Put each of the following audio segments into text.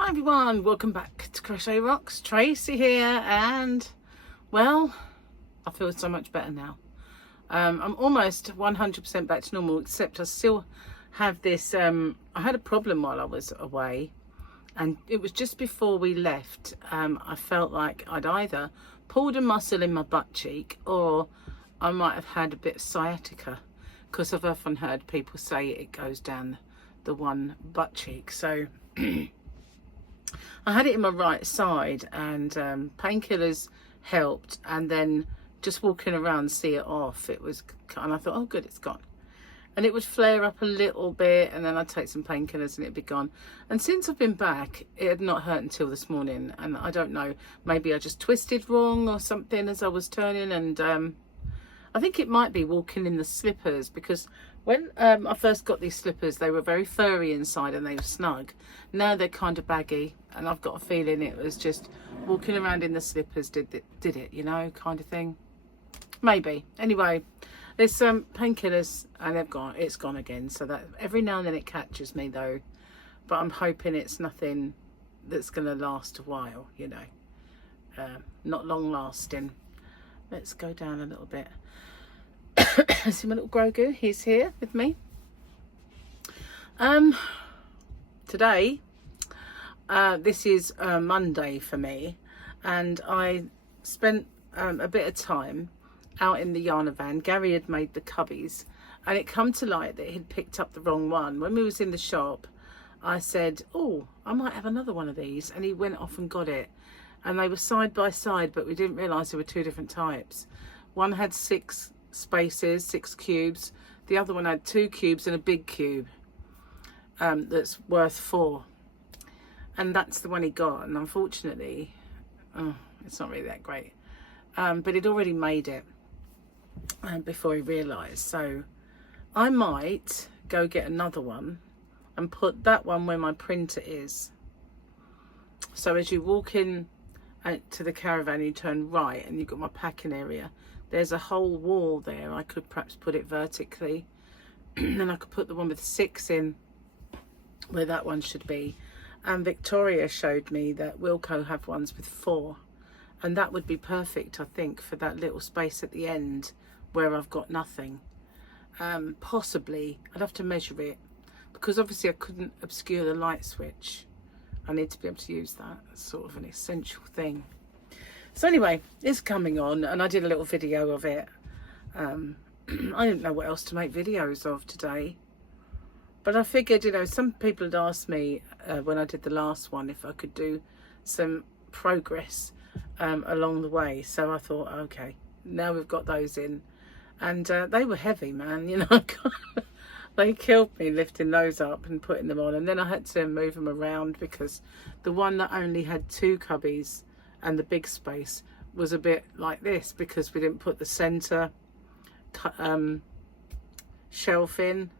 Hi everyone, welcome back to Crochet Rocks. Tracy here, and well, I feel so much better now. I'm almost 100% back to normal, except I still have this, I had a problem while I was away, and it was just before we left. I felt like I'd either pulled a muscle in my butt cheek, or I might have had a bit of sciatica, because I've often heard people say it goes down the one butt cheek. So I had it in my right side, and painkillers helped, and then just walking around see it off. It was, and I thought, oh good, it's gone. And it would flare up a little bit, and then I'd take some painkillers and it'd be gone. And since I've been back, it had not hurt until this morning. And I don't know, maybe I just twisted wrong or something as I was turning, and I think it might be walking in the slippers, because when I first got these slippers, they were very furry inside and they were snug. Now they're kind of baggy, and I've got a feeling it was just walking around in the slippers did it, you know, kind of thing. Maybe. Anyway, there's some painkillers and it's gone again. So that every now and then it catches me though, but I'm hoping it's nothing that's going to last a while, you know, not long lasting. Let's go down a little bit. See my little Grogu, he's here with me. Today, this is Monday for me, and I spent a bit of time out in the yarn van. Gary had made the cubbies, and it come to light that he'd picked up the wrong one. When we was in the shop, I said, oh, I might have another one of these, and he went off and got it. And they were side by side, but we didn't realise there were two different types. One had 6 spaces, 6 cubes. The other one had 2 cubes and a big cube that's worth 4. And that's the one he got. And unfortunately, it's not really that great. But he'd already made it before he realised. So I might go get another one and put that one where my printer is. So as you walk in to the caravan, you turn right and you've got my packing area. There's a whole wall there. I could perhaps put it vertically, and I could put the one with 6 in where that one should be. And Victoria showed me that Wilco have ones with 4, and that would be perfect, I think, for that little space at the end where I've got nothing. Possibly I'd have to measure it, because obviously I couldn't obscure the light switch. I need to be able to use that. It's sort of an essential thing. So anyway, it's coming on, and I did a little video of it. I didn't know what else to make videos of today, but I figured, you know, some people had asked me when I did the last one if I could do some progress along the way. So I thought, okay, now we've got those in, and they were heavy, man, you know. They killed me lifting those up and putting them on, and then I had to move them around, because the one that only had 2 cubbies and the big space was a bit like this, because we didn't put the center shelf in,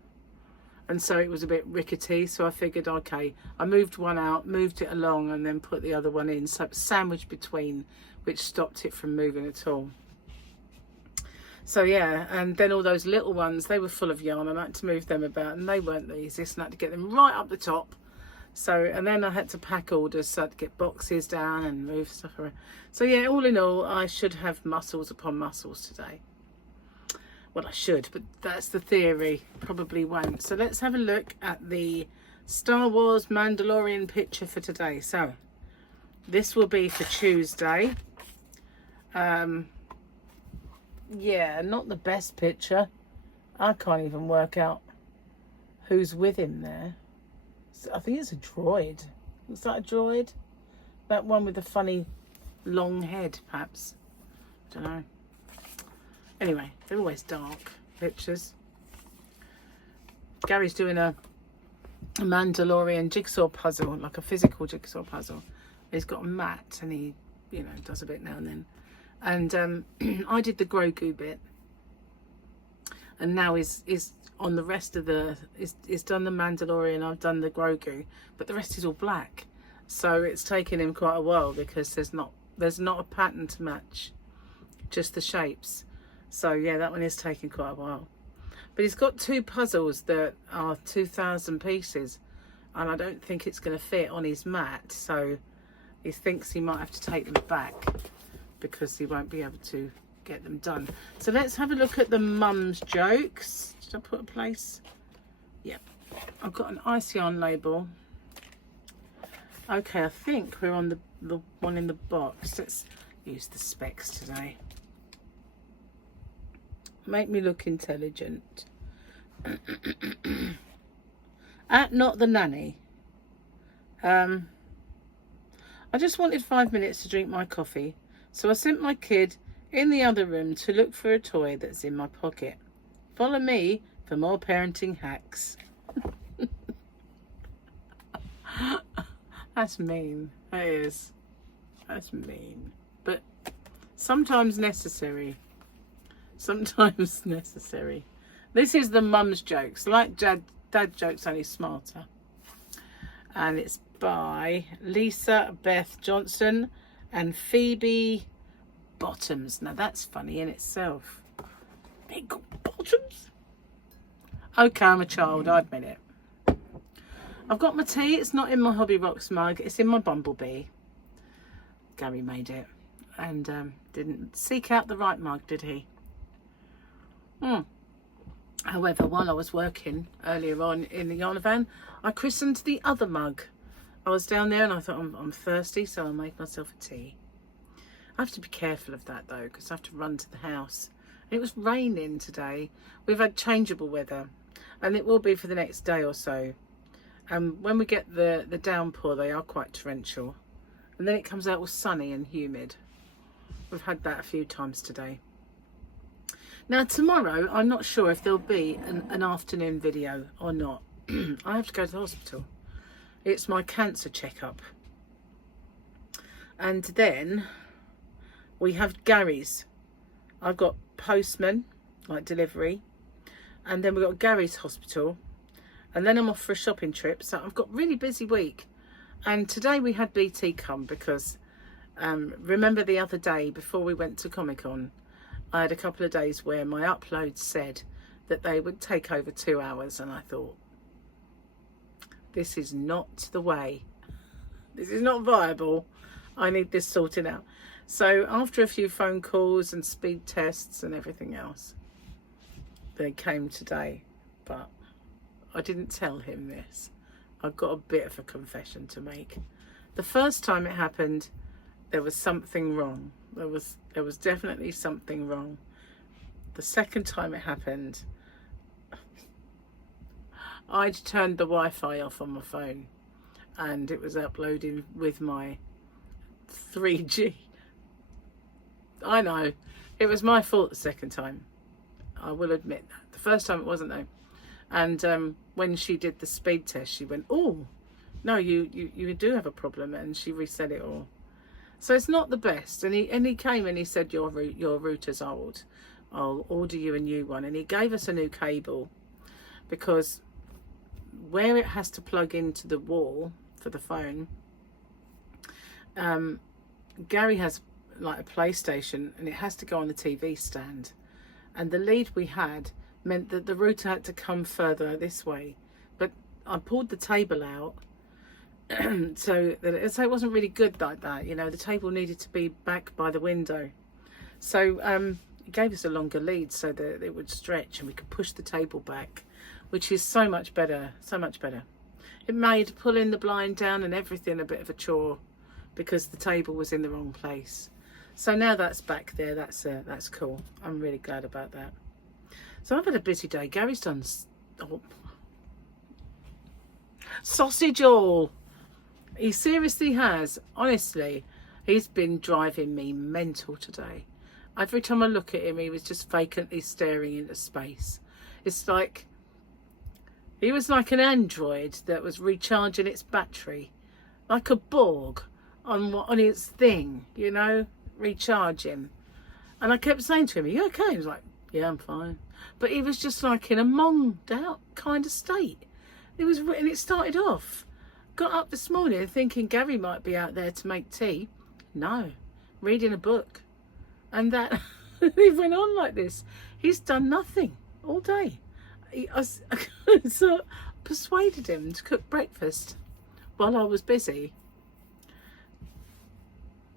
and so it was a bit rickety. So I figured, okay, I moved one out, moved it along, and then put the other one in, so sandwiched between, which stopped it from moving at all. So yeah, and then all those little ones, they were full of yarn, and I had to move them about, and they weren't the easiest, and I had to get them right up the top. So, and then I had to pack orders, so I had to get boxes down and move stuff around. So yeah, all in all, I should have muscles upon muscles today. Well, I should, but that's the theory. Probably won't. So let's have a look at the Star Wars Mandalorian picture for today. So this will be for Tuesday. Yeah, not the best picture. I can't even work out who's with him there. I think it's a droid. Is that a droid? That one with the funny long head, perhaps. I don't know. Anyway, they're always dark pictures. Gary's doing a Mandalorian jigsaw puzzle, like a physical jigsaw puzzle. He's got a mat, and he, you know, does a bit now and then. And I did the Grogu bit, and now he's on the rest of the, he's done the Mandalorian, I've done the Grogu, but the rest is all black. So it's taken him quite a while, because there's not a pattern to match, just the shapes. So yeah, that one is taking quite a while. But he's got 2 puzzles that are 2,000 pieces. and I don't think it's going to fit on his mat, so he thinks he might have to take them back because he won't be able to get them done. So let's have a look at the mum's jokes. Did I put a place? Yep. I've got an ice yarn label. Okay, I think we're on the one in the box. Let's use the specs today. Make me look intelligent. At Not the Nanny. I just wanted 5 minutes to drink my coffee, so I sent my kid in the other room to look for a toy that's in my pocket. Follow me for more parenting hacks. That's mean. That is. That's mean. But sometimes necessary. Sometimes necessary. This is the mum's jokes. Like dad jokes, only smarter. And it's by Lisa Beth Johnson and Phoebe Bottoms. Now that's funny in itself. Big bottoms. Okay, I'm a child, I admit it. I've got my tea. It's not in my Hobby Rocks mug. It's in my Bumblebee. Gary made it. And didn't seek out the right mug, did he? However, while I was working earlier on in the yarn van, I christened the other mug. I was down there and I thought, I'm thirsty, so I'll make myself a tea. I have to be careful of that though, because I have to run to the house. And it was raining today. We've had changeable weather, and it will be for the next day or so. And when we get the downpour, they are quite torrential. And then it comes out all sunny and humid. We've had that a few times today. Now tomorrow, I'm not sure if there'll be an afternoon video or not. I have to go to the hospital. It's my cancer checkup. And then we have Gary's. I've got postman, like delivery. And then we've got Gary's hospital. And then I'm off for a shopping trip. So I've got a really busy week. And today we had BT come because remember the other day before we went to Comic-Con, I had a couple of days where my uploads said that they would take over 2 hours, and I thought, this is not the way. This is not viable. I need this sorted out. So after a few phone calls and speed tests and everything else, they came today, but I didn't tell him this. I've got a bit of a confession to make. The first time it happened, there was something wrong. There was definitely something wrong. The second time it happened, I'd turned the Wi-Fi off on my phone and it was uploading with my 3G. I know, it was my fault the second time. I will admit that. The first time it wasn't though. And when she did the speed test, she went, oh, no, you do have a problem, and she reset it all. So it's not the best. And he came and he said, your router's old. I'll order you a new one. And he gave us a new cable because where it has to plug into the wall for the phone, Gary has like a PlayStation and it has to go on the TV stand. And the lead we had meant that the router had to come further this way. But I pulled the table out so it wasn't really good like that, you know. The table needed to be back by the window, so it gave us a longer lead so that it would stretch and we could push the table back, which is so much better. It made pulling the blind down and everything a bit of a chore because the table was in the wrong place. So now that's back there. That's cool. I'm really glad about that. So I've had a busy day. Gary's done sausage all. He seriously has. Honestly, he's been driving me mental today. Every time I look at him, he was just vacantly staring into space. It's like he was like an android that was recharging its battery, like a Borg on its thing, you know, recharging. And I kept saying to him, "Are you okay?" He was like, "Yeah, I'm fine." But he was just like in a monged out kind of state. And it started off. Got up this morning thinking Gary might be out there to make tea. No, reading a book. And that he went on like this. He's done nothing all day. So persuaded him to cook breakfast while I was busy.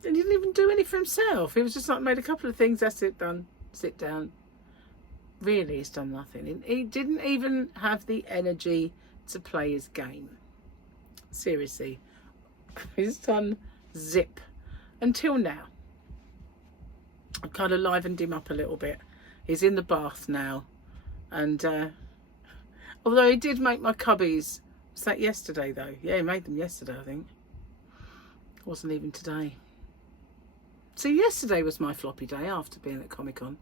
And he didn't even do any for himself. He was just like, made a couple of things, that's it, done, sit down. Really, he's done nothing. He didn't even have the energy to play his game. Seriously. He's done zip until now. I've kind of livened him up a little bit. He's in the bath now. And although he did make my cubbies, was that yesterday though? Yeah, he made them yesterday, I think. It wasn't even today. So yesterday was my floppy day after being at Comic-Con.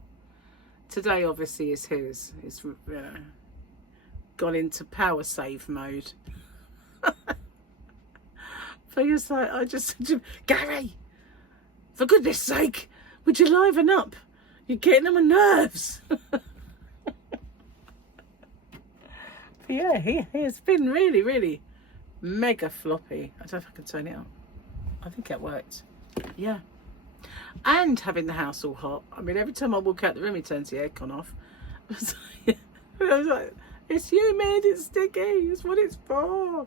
Today obviously is his. He's gone into power save mode. But it's like, I just said to him, Gary, for goodness sake, would you liven up? You're getting on my nerves. Yeah, he has been really, really mega floppy. I don't know if I can turn it up. I think it worked. Yeah. And having the house all hot. I mean, every time I walk out the room, he turns the aircon off. I was like, it's humid, it's sticky, it's what it's for.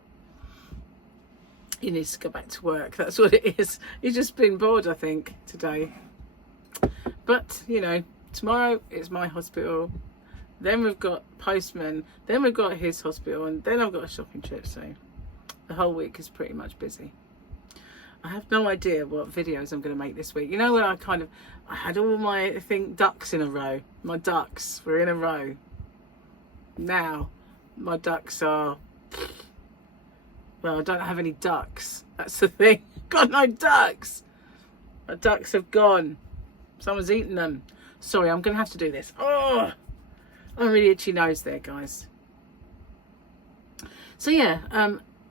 He needs to go back to work. That's what it is. He's just been bored, I think, today. But, you know, tomorrow it's my hospital. Then we've got postman. Then we've got his hospital. And then I've got a shopping trip. So the whole week is pretty much busy. I have no idea what videos I'm going to make this week. You know, when I had all my, I think, ducks in a row. My ducks were in a row. Now, my ducks are... Well, I don't have any ducks. That's the thing. Got no ducks. My ducks have gone. Someone's eaten them. Sorry, I'm going to have to do this. Oh, I'm really itchy nose there, guys. So yeah,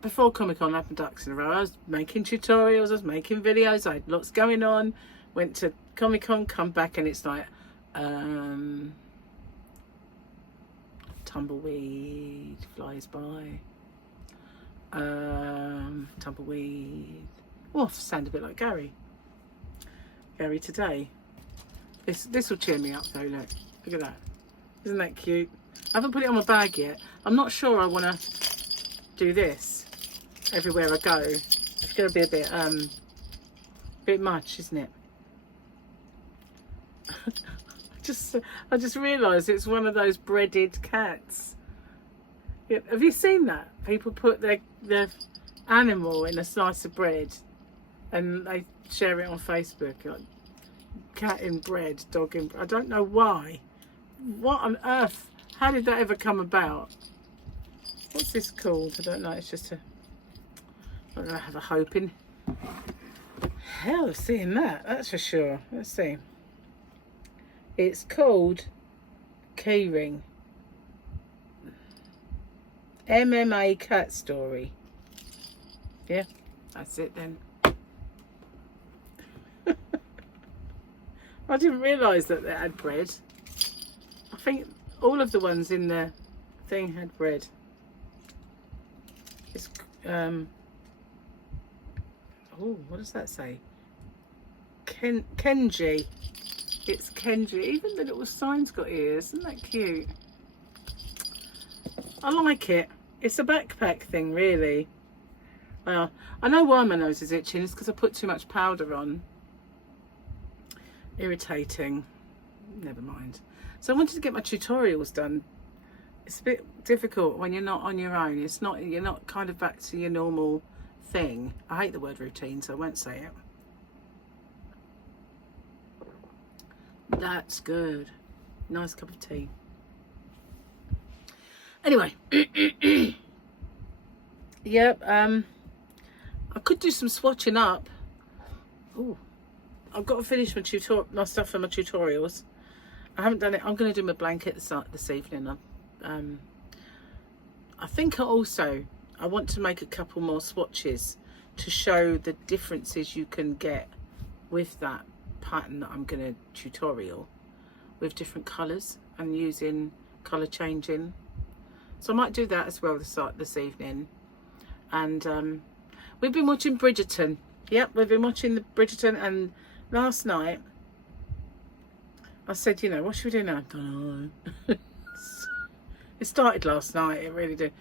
before Comic-Con, I had my ducks in a row. I was making tutorials, I was making videos, I had lots going on. Went to Comic-Con, come back, and it's like, tumbleweed flies by. Tumbleweed. Oh, I sound a bit like Gary. Gary today. This will cheer me up though, look. Look at that. Isn't that cute? I haven't put it on my bag yet. I'm not sure I want to do this everywhere I go. It's going to be a bit much, isn't it? I just realised it's one of those breaded cats. Yeah, have you seen that? People put their animal in a slice of bread and they share it on Facebook. Like, cat in bread, dog in bread. I don't know why. What on earth? How did that ever come about? What's this called? I don't know. It's just I have a hope in hell of seeing that. That's for sure. Let's see. It's called Keyring. MMA cat story. Yeah, that's it then. I didn't realise that they had bread. I think all of the ones in the thing had bread. It's oh, what does that say? Kenji. It's Kenji. Even the little sign's got ears. Isn't that cute? I like it. It's a backpack thing, really. Well, I know why my nose is itching. It's because I put too much powder on. Irritating. Never mind. So I wanted to get my tutorials done. It's a bit difficult when you're not on your own. You're not kind of back to your normal thing. I hate the word routine, so I won't say it. That's good. Nice cup of tea. Anyway, yep. I could do some swatching up. Ooh, I've got to finish my stuff for my tutorials. I haven't done it. I'm going to do my blanket this evening. I think I want to make a couple more swatches to show the differences you can get with that pattern that I'm going to tutorial with different colours and using colour changing. So I might do that as well this evening. And we've been watching Bridgerton. Yep, we've been watching the Bridgerton, and last night I said, you know, what should we do now? I don't know. It started last night, it really did.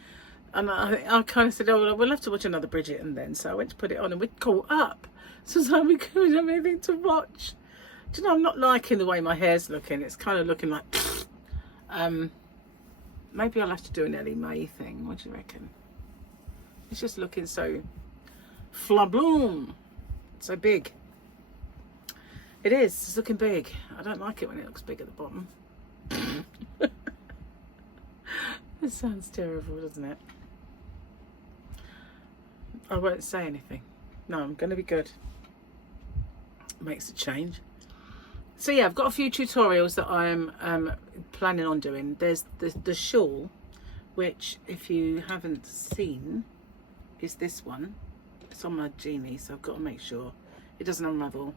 And I kind of said, oh, well, we'll have to watch another Bridgerton then. So I went to put it on and we caught up. So we couldn't have anything to watch. Do you know, I'm not liking the way my hair's looking. It's kind of looking like, maybe I'll have to do an Ellie Mae thing. What do you reckon? It's just looking so flabloom, so big. It is, it's looking big. I don't like it when it looks big at the bottom. It sounds terrible, doesn't it? I won't say anything. No, I'm going to be good. Makes a change. So yeah, I've got a few tutorials that I'm planning on doing. There's the shawl, which if you haven't seen, is this one. It's on my genie, so I've got to make sure it doesn't unravel.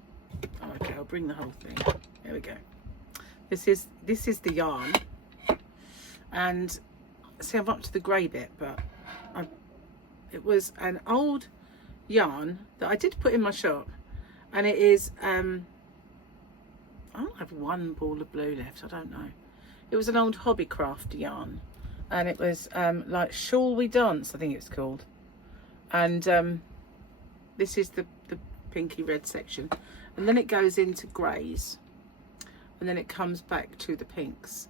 Oh, okay, I'll bring the whole thing. There we go. This is the yarn, and see, I'm up to the grey bit, but it was an old yarn that I did put in my shop, and it is I don't have one ball of blue left, I don't know. It was an old Hobbycraft yarn, and it was like Shall We Dance, I think it's called. And this is the pinky red section, and then it goes into greys, and then it comes back to the pinks,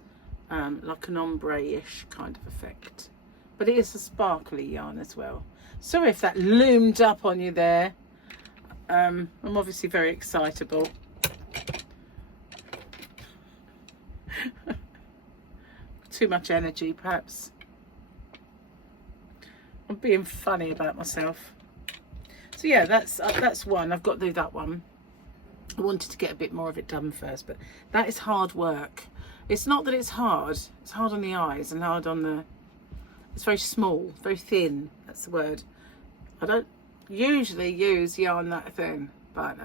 like an ombre-ish kind of effect. But it is a sparkly yarn as well. Sorry if that loomed up on you there. I'm obviously very excitable. Too much energy, perhaps. I'm being funny about myself. So yeah, that's one. I've got to do that one. I wanted to get a bit more of it done first, but that is hard work. It's not that it's hard on the eyes and hard on the, it's very small, very thin, that's the word. I don't usually use yarn that thin, but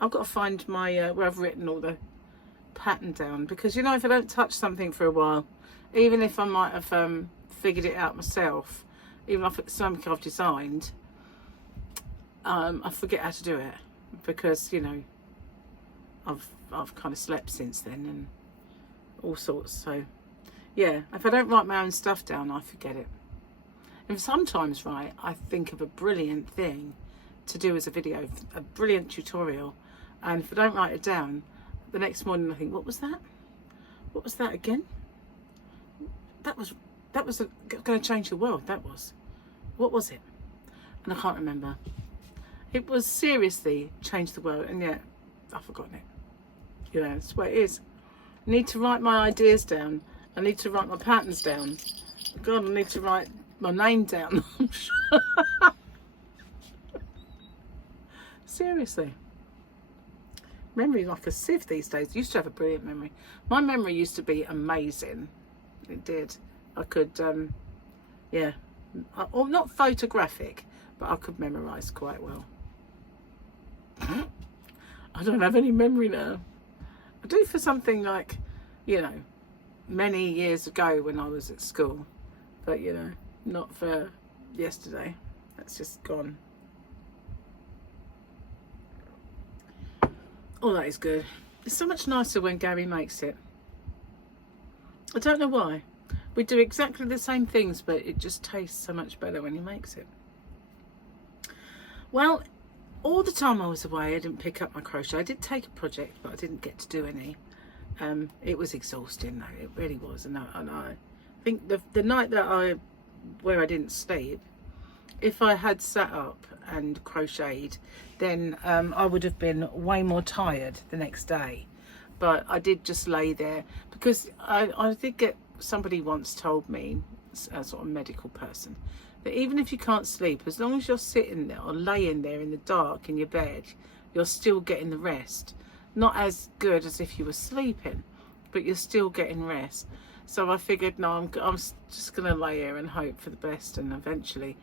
I've got to find my, where I've written all the pattern down, because you know, if I don't touch something for a while, even if I might have figured it out myself, even if it's something I've designed, I forget how to do it, because you know, I've kind of slept since then and all sorts. So yeah, if I don't write my own stuff down, I forget it. And sometimes, right, I think of a brilliant thing to do as a video, a brilliant tutorial, and if I don't write it down, the next morning I think, what was that? What was that again? That was going to change the world. That was. What was it? And I can't remember. It was seriously changed the world, and yet I've forgotten it. You know, that's what it is. I need to write my ideas down. I need to write my patterns down. God, I need to write my name down. Seriously. Memory like a sieve these days. Used to have a brilliant memory. My memory used to be amazing. It did. I could, yeah, or not photographic, but I could memorise quite well. I don't have any memory now. I do for something like, you know, many years ago when I was at school, but you know, not for yesterday. That's just gone. Oh, that is good. It's so much nicer when Gary makes it. I don't know why. We do exactly the same things, but it just tastes so much better when he makes it. Well, all the time I was away, I didn't pick up my crochet. I did take a project, but I didn't get to do any. It was exhausting, though. It really was. And I think the night that where I didn't sleep, if I had sat up and crocheted, then I would have been way more tired the next day. But I did just lay there, because I did get, somebody once told me, a sort of medical person, that even if you can't sleep, as long as you're sitting there or laying there in the dark in your bed, you're still getting the rest. Not as good as if you were sleeping, but you're still getting rest. So I figured, no, I'm just going to lay here and hope for the best. And eventually,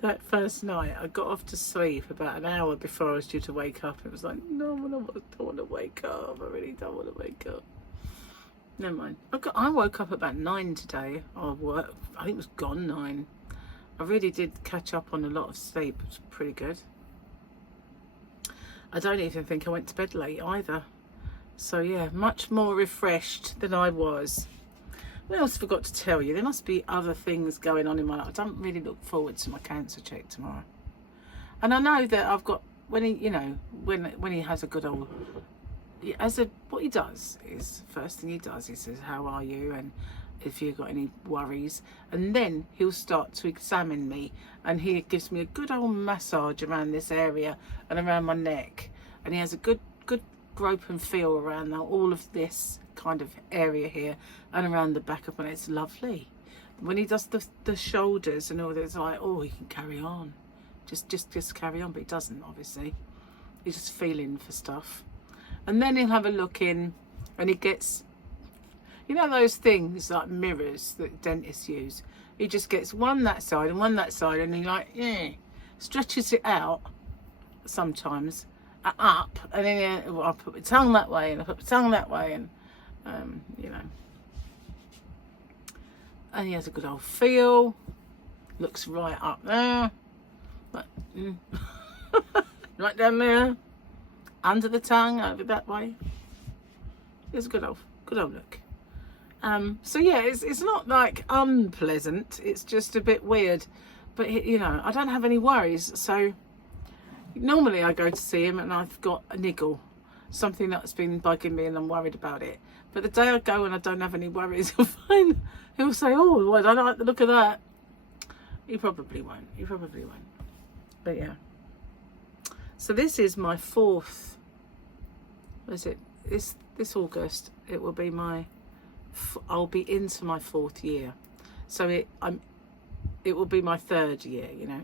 that first night, I got off to sleep about an hour before I was due to wake up. It was like, no, I don't want to wake up. I really don't want to wake up. Never mind. I woke up about 9 today. I think it was gone 9. I really did catch up on a lot of sleep. It was pretty good. I don't even think I went to bed late either. So yeah, much more refreshed than I was. What else forgot to tell you? There must be other things going on in my life. I don't really look forward to my cancer check tomorrow. And I know that I've got, when he, you know, when he has a good old, what he does is, first thing he does, he says, how are you? And if you've got any worries. And then he'll start to examine me, and he gives me a good old massage around this area and around my neck. And he has a good grope and feel around all of this kind of area here and around the back of my neck. It's lovely. When he does the shoulders and all that, it's like, oh, he can carry on. Just carry on, but he doesn't, obviously. He's just feeling for stuff. And then he'll have a look in, and he gets, you know, those things like mirrors that dentists use. He just gets one that side and one that side, and he like, stretches it out sometimes up, and then I put my tongue that way, and I put my tongue that way, and you know. And he has a good old feel. Looks right up there. Like, right down there. Under the tongue, over that way. It's a good old look. So yeah, it's not like unpleasant. It's just a bit weird. But you know, I don't have any worries. So normally I go to see him and I've got a niggle, something that's been bugging me, and I'm worried about it. But the day I go and I don't have any worries, he'll say, oh, well, I don't like the look of that. He probably won't. But yeah. So this is my fourth, what is it? This August, it will be I'll be into my 4th year. So it will be my 3rd year, you know.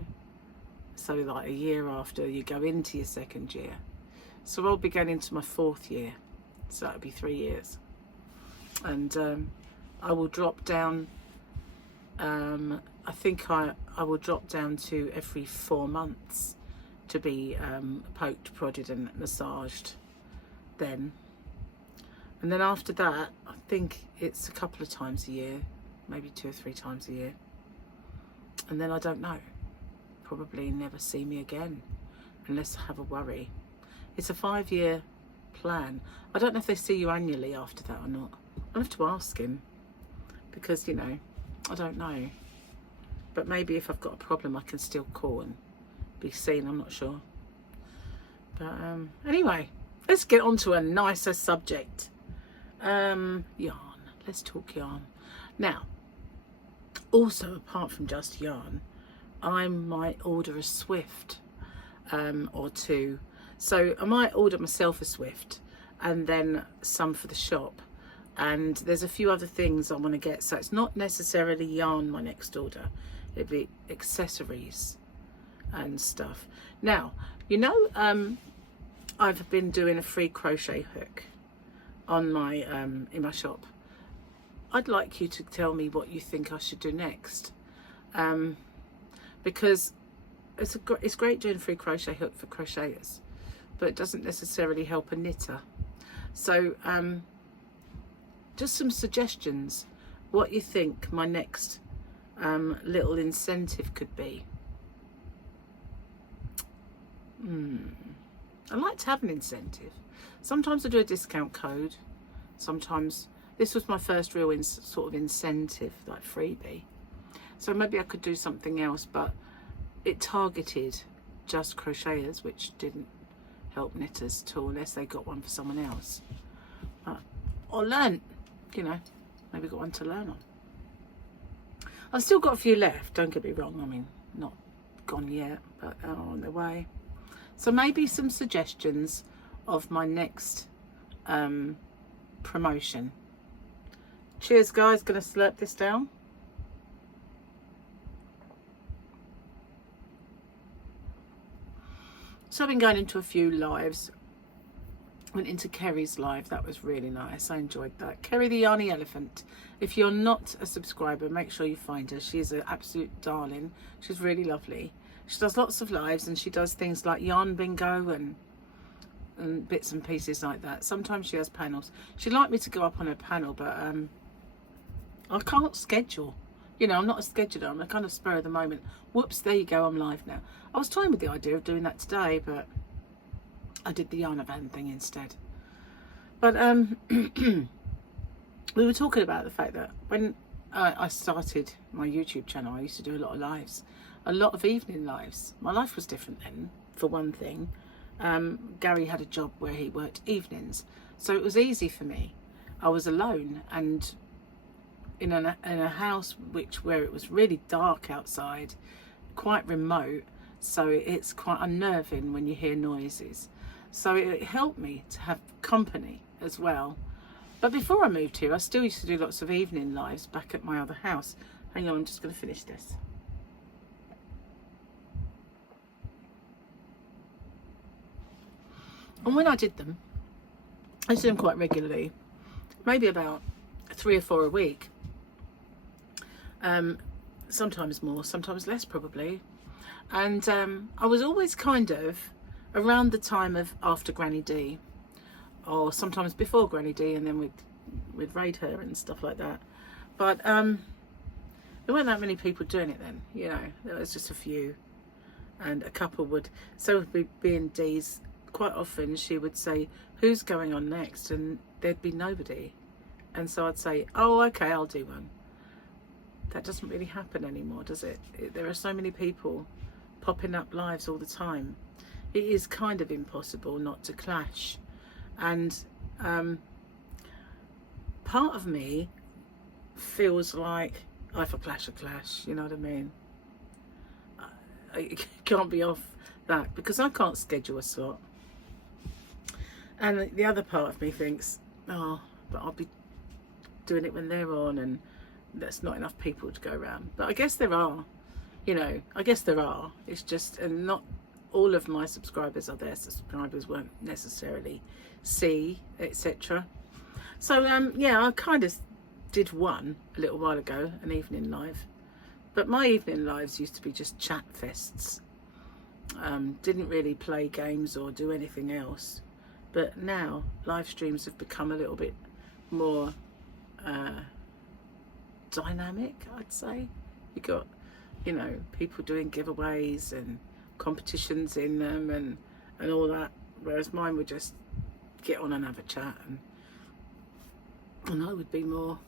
So like a year after you go into your 2nd year. So I'll be going into my 4th year. So that'll be 3 years. And I will drop down, I think I will drop down to every 4 months to be poked, prodded and massaged then. And then after that, I think it's a couple of times a year, maybe 2 or 3 times a year. And then I don't know. Probably never see me again unless I have a worry. It's a 5-year plan. I don't know if they see you annually after that or not. I'll have to ask him, because, you know, I don't know. But maybe if I've got a problem, I can still call and be seen. I'm not sure. But anyway, let's get on to a nicer subject. Yarn. Let's talk yarn. Now, also, apart from just yarn, I might order a Swift or 2. So I might order myself a Swift and then some for the shop. And there's a few other things I want to get. So it's not necessarily yarn, my next order. It'd be accessories and stuff. Now, you know, I've been doing a free crochet hook on my in my shop. I'd like you to tell me what you think I should do next, because it's great doing free crochet hook for crocheters, but it doesn't necessarily help a knitter. So just some suggestions what you think my next little incentive could be. I like to have an incentive. Sometimes I do a discount code. Sometimes this was my first real sort of incentive, like freebie. So maybe I could do something else, but it targeted just crocheters, which didn't help knitters at all, unless they got one for someone else. Or learn, you know, maybe got one to learn on. I've still got a few left, don't get me wrong. I mean, not gone yet, but on their way. So maybe some suggestions of my next promotion. Cheers, guys. Gonna slurp this down. So I've been going into a few lives. Went into Kerry's live. That was really nice. I enjoyed that. Kerry the Yarny Elephant. If you're not a subscriber, make sure you find her. She's an absolute darling. She's really lovely. She does lots of lives, and she does things like yarn bingo and bits and pieces like that. Sometimes she has panels. She'd like me to go up on her panel, but I can't schedule. You know, I'm not a scheduler. I'm a kind of spur of the moment. Whoops, there you go. I'm live now. I was toying with the idea of doing that today, but I did the yarn van thing instead. But we were talking about the fact that when I started my YouTube channel, I used to do a lot of lives, a lot of evening lives. My life was different then, for one thing. Gary had a job where he worked evenings, so it was easy for me. I was alone and in a house where it was really dark outside, quite remote, so it's quite unnerving when you hear noises. So it helped me to have company as well. But before I moved here, I still used to do lots of evening lives back at my other house. Hang on, I'm just going to finish this. And when I did them, I used to do them quite regularly, maybe about 3 or 4 a week. Sometimes more, sometimes less probably. And I was always kind of around the time of after Granny D, or sometimes before Granny D, and then we'd raid her and stuff like that. But there weren't that many people doing it then, you know, there was just a few, and a couple would, so we'd be in D's, quite often she would say, who's going on next? And there'd be nobody. And so I'd say, oh, okay, I'll do one. That doesn't really happen anymore, does it? There are so many people popping up lives all the time. It is kind of impossible not to clash. And part of me feels like, oh, if I clash, I clash, you know what I mean? I can't be off that because I can't schedule a slot. And the other part of me thinks, oh, but I'll be doing it when they're on, and there's not enough people to go around. But I guess there are, you know, I guess there are. It's just, and not all of my subscribers are there. Subscribers won't necessarily see, etc. So yeah, I kind of did one a little while ago, an evening live. But my evening lives used to be just chat fests. Didn't really play games or do anything else. But now live streams have become a little bit more dynamic, I'd say. You got, you know, people doing giveaways and competitions in them and all that, whereas mine would just get on and have a chat, and I would be more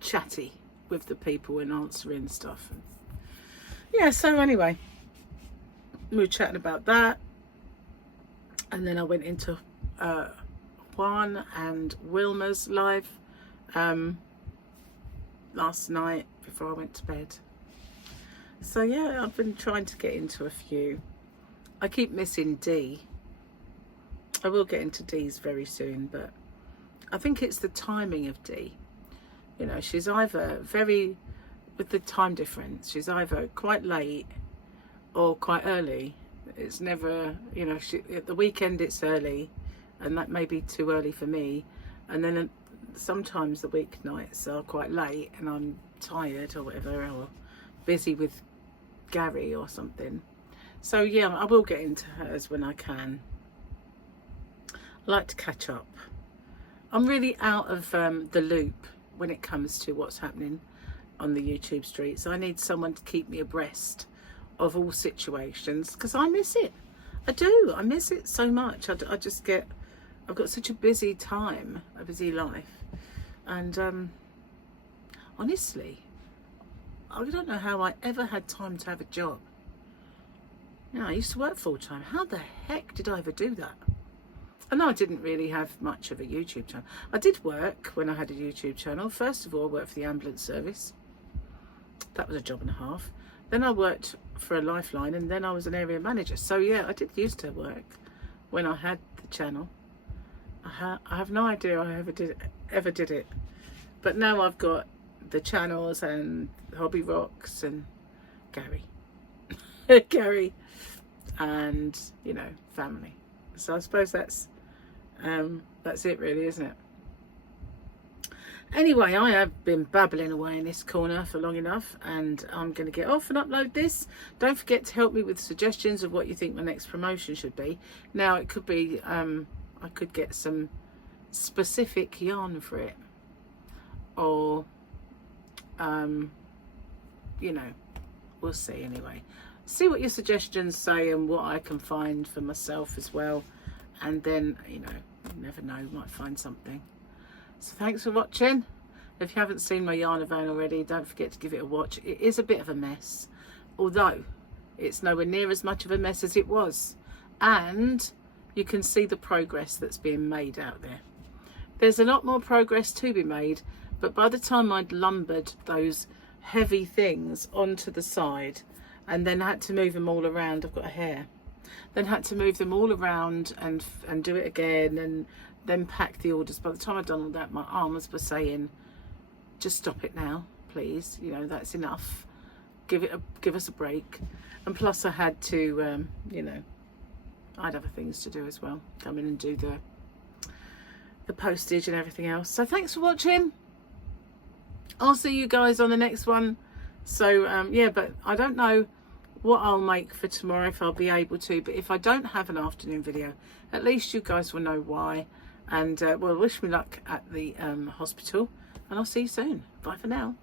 chatty with the people and answering stuff. And yeah, so anyway, we were chatting about that, and then I went into Juan and Wilma's live last night before I went to bed. So yeah, I've been trying to get into a few. I keep missing D. I will get into D's very soon, but I think it's the timing of D. You know, she's either very, with the time difference, she's either quite late or quite early. It's never, you know, at the weekend it's early, and that may be too early for me. And then sometimes the weeknights are quite late and I'm tired or whatever, or busy with Gary or something. So yeah, I will get into hers when I can. I like to catch up. I'm really out of the loop when it comes to what's happening on the YouTube streets. I need someone to keep me abreast of all situations, because I miss it. I do. I miss it so much. I just get, I've got such a busy time, a busy life. And honestly, I don't know how I ever had time to have a job. You know, I used to work full time. How the heck did I ever do that? I know I didn't really have much of a YouTube channel. I did work when I had a YouTube channel. First of all, I worked for the ambulance service. That was a job and a half. Then I worked for a Lifeline, and then I was an area manager. So yeah, I did used to work when I had the channel. I have no idea I ever did it. But now I've got the channels and Hobby Rocks and Gary. Gary and, you know, family. So I suppose that's it really, isn't it? Anyway, I have been babbling away in this corner for long enough, and I'm going to get off and upload this. Don't forget to help me with suggestions of what you think my next promotion should be. Now, it could be, I could get some specific yarn for it, or, you know, we'll see anyway. See what your suggestions say and what I can find for myself as well. And then, you know, you never know, might find something. So thanks for watching. If you haven't seen my yarn van already, don't forget to give it a watch. It is a bit of a mess, although it's nowhere near as much of a mess as it was. And you can see the progress that's being made out there. There's a lot more progress to be made, but by the time I'd lumbered those heavy things onto the side and then had to move them all around, I've got a hair, then had to move them all around and do it again and then pack the orders. By the time I'd done all that, my arms were saying, just stop it now, please. You know, that's enough. Give us a break. And plus I had to, you know, I'd other things to do as well. Come in and do the postage and everything else. So thanks for watching. I'll see you guys on the next one. So yeah, but I don't know what I'll make for tomorrow, if I'll be able to, but if I don't have an afternoon video, at least you guys will know why. And well, wish me luck at the hospital, and I'll see you soon. Bye for now.